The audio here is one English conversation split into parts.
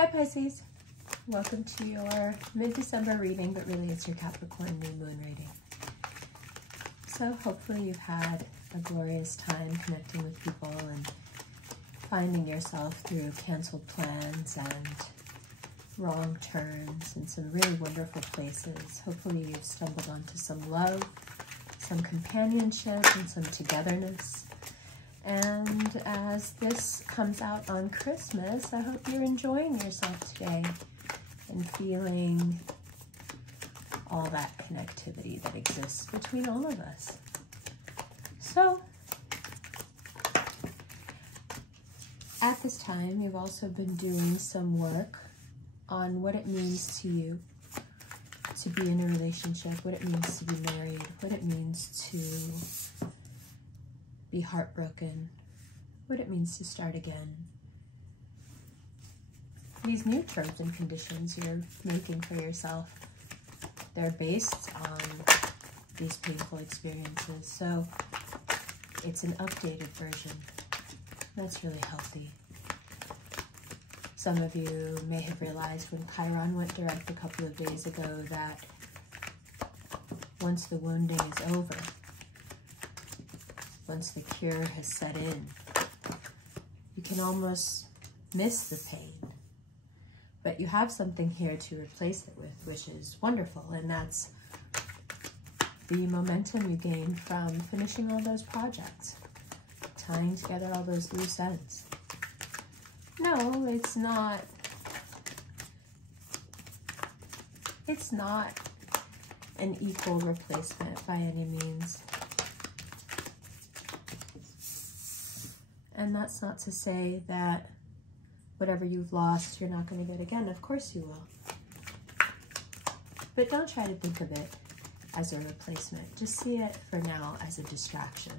Hi Pisces, welcome to your mid-December reading, but really it's your Capricorn new moon reading. So hopefully you've had a glorious time connecting with people and finding yourself through canceled plans and wrong turns in some really wonderful places. Hopefully you've stumbled onto some love, some companionship, and some togetherness. And as this comes out on Christmas, I hope you're enjoying yourself today and feeling all that connectivity that exists between all of us. So, at this time, you've also been doing some work on what it means to you to be in a relationship, what it means to be married, what it means to be heartbroken, what it means to start again. These new terms and conditions you're making for yourself, they're based on these painful experiences. So it's an updated version. That's really healthy. Some of you may have realized when Chiron went direct a couple of days ago that once the wounding is over, once the cure has set in, you can almost miss the pain. But you have something here to replace it with, which is wonderful. And that's the momentum you gain from finishing all those projects, tying together all those loose ends. No, it's not an equal replacement by any means. And that's not to say that whatever you've lost, you're not going to get again. Of course you will. But don't try to think of it as a replacement. Just see it for now as a distraction.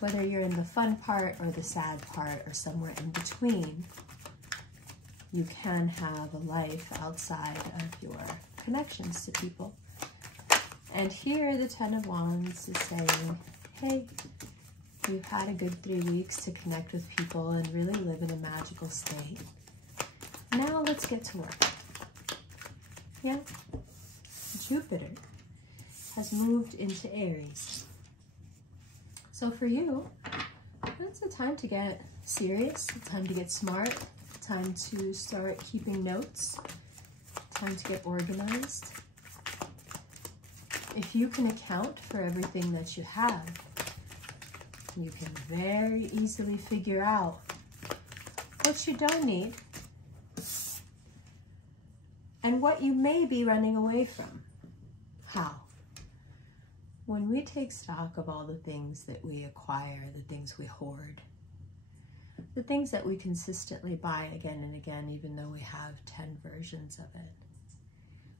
Whether you're in the fun part or the sad part or somewhere in between, you can have a life outside of your connections to people. And here the Ten of Wands is saying, hey, you've had a good 3 weeks to connect with people and really live in a magical state. Now let's get to work. Yeah? Jupiter has moved into Aries. So for you, it's a time to get serious, a time to get smart, time to start keeping notes, time to get organized. If you can account for everything that you have, you can very easily figure out what you don't need and what you may be running away from. How? When we take stock of all the things that we acquire, the things we hoard, the things that we consistently buy again and again, even though we have 10 versions of it.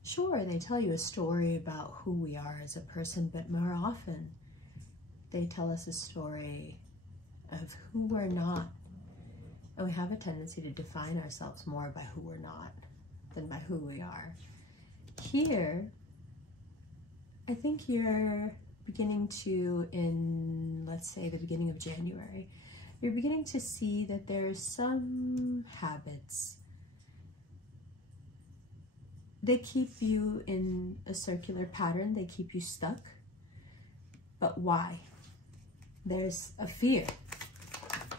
Sure, they tell you a story about who we are as a person, but more often, they tell us a story of who we're not. And we have a tendency to define ourselves more by who we're not than by who we are. Here, I think you're beginning to, in, let's say, the beginning of January, you're beginning to see that there's some habits. They keep you in a circular pattern. They keep you stuck. But why? There's a fear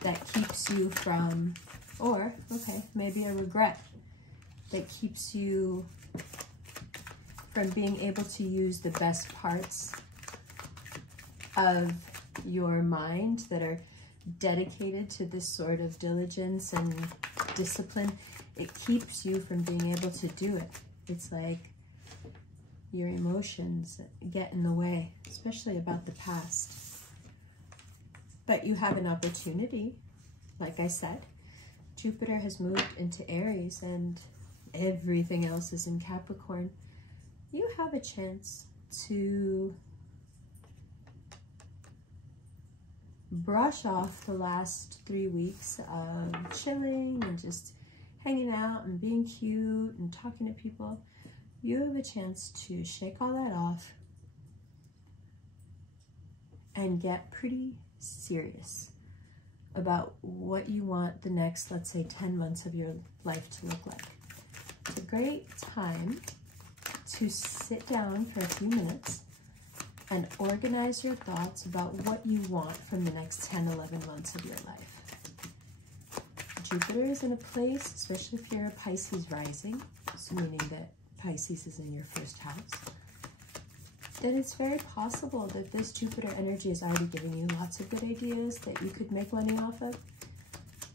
that keeps you from, or, okay, maybe a regret that keeps you from being able to use the best parts of your mind that are dedicated to this sort of diligence and discipline. It keeps you from being able to do it. It's like your emotions get in the way, especially about the past. But you have an opportunity, like I said. Jupiter has moved into Aries and everything else is in Capricorn. You have a chance to brush off the last 3 weeks of chilling and just hanging out and being cute and talking to people. You have a chance to shake all that off and get pretty serious about what you want the next, let's say, 10 months of your life to look like. It's a great time to sit down for a few minutes and organize your thoughts about what you want from the next 10, 11 months of your life. Jupiter is in a place, especially if you're a Pisces rising, so meaning that Pisces is in your first house, then it's very possible that this Jupiter energy is already giving you lots of good ideas that you could make money off of.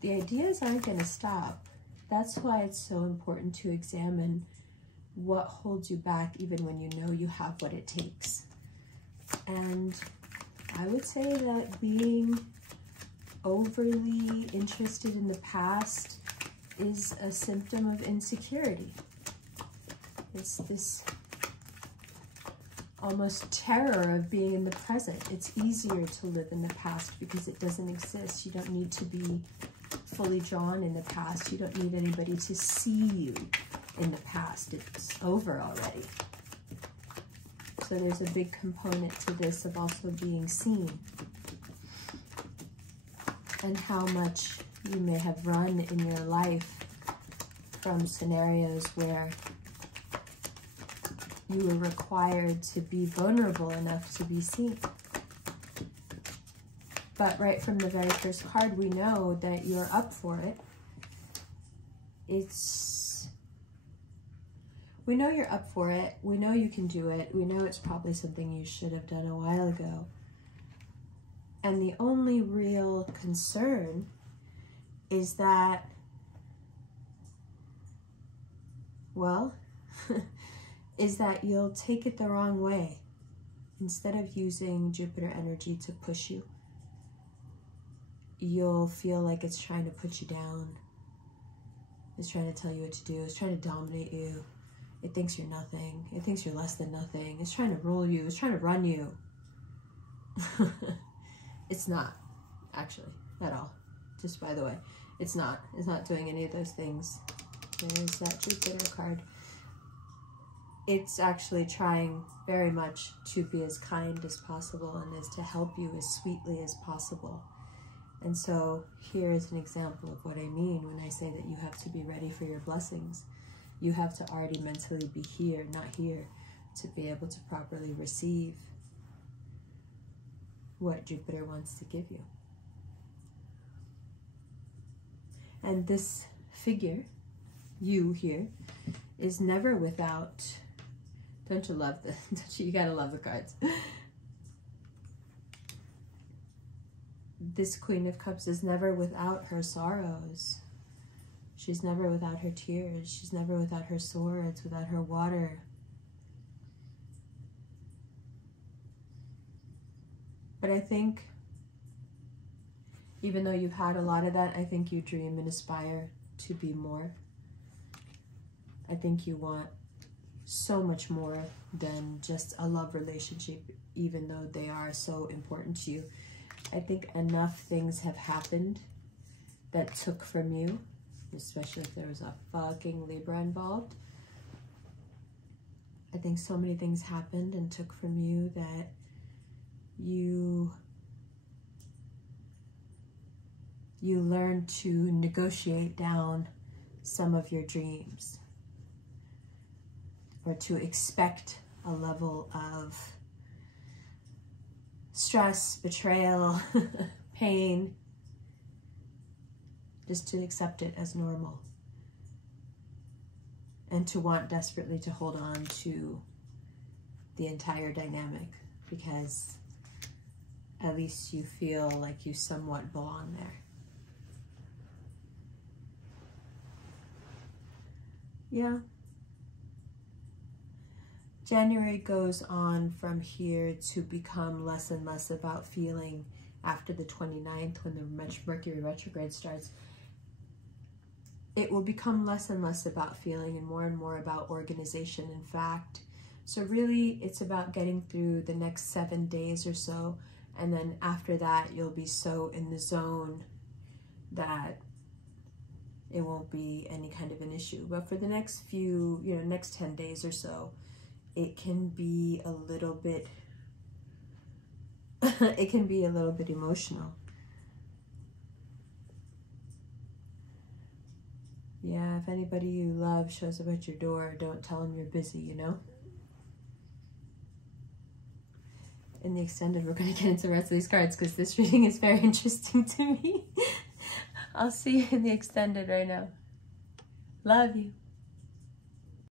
The ideas aren't going to stop. That's why it's so important to examine what holds you back even when you know you have what it takes. And I would say that being overly interested in the past is a symptom of insecurity. It's this almost terror of being in the present. It's easier to live in the past because it doesn't exist. You don't need to be fully drawn in the past. You don't need anybody to see you in the past. It's over already. So there's a big component to this of also being seen, and how much you may have run in your life from scenarios where you were required to be vulnerable enough to be seen. But right from the very first card, we know that you're up for it. We know you're up for it. We know you can do it. We know it's probably something you should have done a while ago. And the only real concern is that, well, is that you'll take it the wrong way. Instead of using Jupiter energy to push you, you'll feel like it's trying to put you down. It's trying to tell you what to do. It's trying to dominate you. It thinks you're nothing. It thinks you're less than nothing. It's trying to rule you. It's trying to run you. It's not, actually, at all. Just by the way, it's not. It's not doing any of those things. There's that Jupiter card. It's actually trying very much to be as kind as possible and as to help you as sweetly as possible. And so here is an example of what I mean when I say that you have to be ready for your blessings. You have to already mentally be here, not here, to be able to properly receive what Jupiter wants to give you. And this figure, you here, is never without, don't you love this? You gotta love the cards. This Queen of Cups is never without her sorrows. She's never without her tears. She's never without her swords, without her water. But I think, even though you've had a lot of that, I think you dream and aspire to be more. I think you want so much more than just a love relationship, even though they are so important to you. I think enough things have happened that took from you, especially if there was a fucking Libra involved. I think so many things happened and took from you that you learned to negotiate down some of your dreams, or to expect a level of stress, betrayal, pain, just to accept it as normal, and to want desperately to hold on to the entire dynamic because at least you feel like you somewhat belong there. Yeah. January goes on from here to become less and less about feeling after the 29th, when the Mercury retrograde starts. It will become less and less about feeling and more about organization, in fact. So really, it's about getting through the next 7 days or so, and then after that, you'll be so in the zone that it won't be any kind of an issue. But for the next few, next 10 days or so, it can be a little bit, it can be a little bit emotional. Yeah, if anybody you love shows up at your door, don't tell them you're busy, you know? In the extended, we're going to get into the rest of these cards because this reading is very interesting to me. I'll see you in the extended right now. Love you.